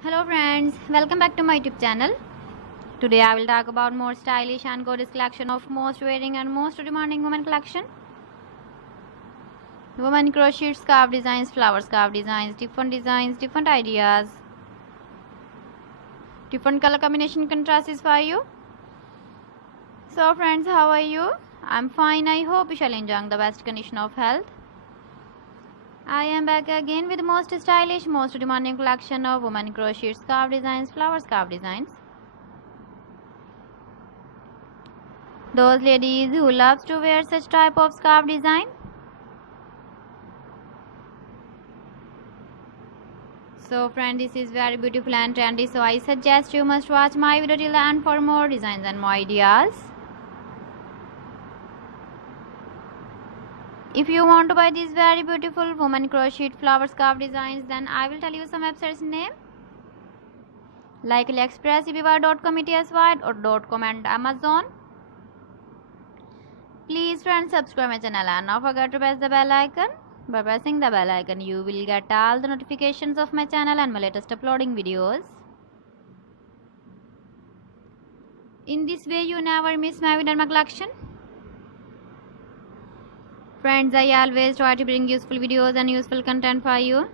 Hello friends, welcome back to my YouTube channel. Today I will talk about more stylish and gorgeous collection of most wearing and most demanding women collection. Women crochet scarf designs, flower scarf designs, different ideas, different color combination contrasts for you. So friends, how are you? I'm fine. I hope you shall enjoy the best condition of health. I am back again with the most stylish, most demanding collection of women crochet scarf designs, flower scarf designs. Those ladies who loves to wear such type of scarf design. So friend, this is very beautiful and trendy, so I suggest you must watch my video till the end for more designs and more ideas. If you want to buy these very beautiful woman crochet flower scarf designs, then I will tell you some websites name like AliExpress, eBay.com, ETSY or .com and Amazon. Please friends, subscribe my channel and not forget to press the bell icon. By pressing the bell icon, you will get all the notifications of my channel and my latest uploading videos. In this way, you never miss my video and my collection. Friends, I always try to bring useful videos and useful content for you.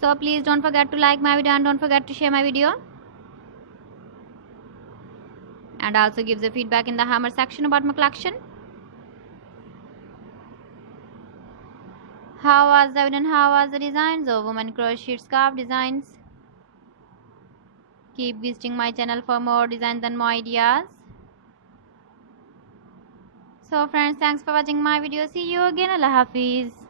So please don't forget to like my video and don't forget to share my video. And also give the feedback in the hammer section about my collection. How was the video and how was the designs of women crochet scarf designs? Keep visiting my channel for more designs and more ideas. So friends, thanks for watching my video. See you again. Allah Hafiz.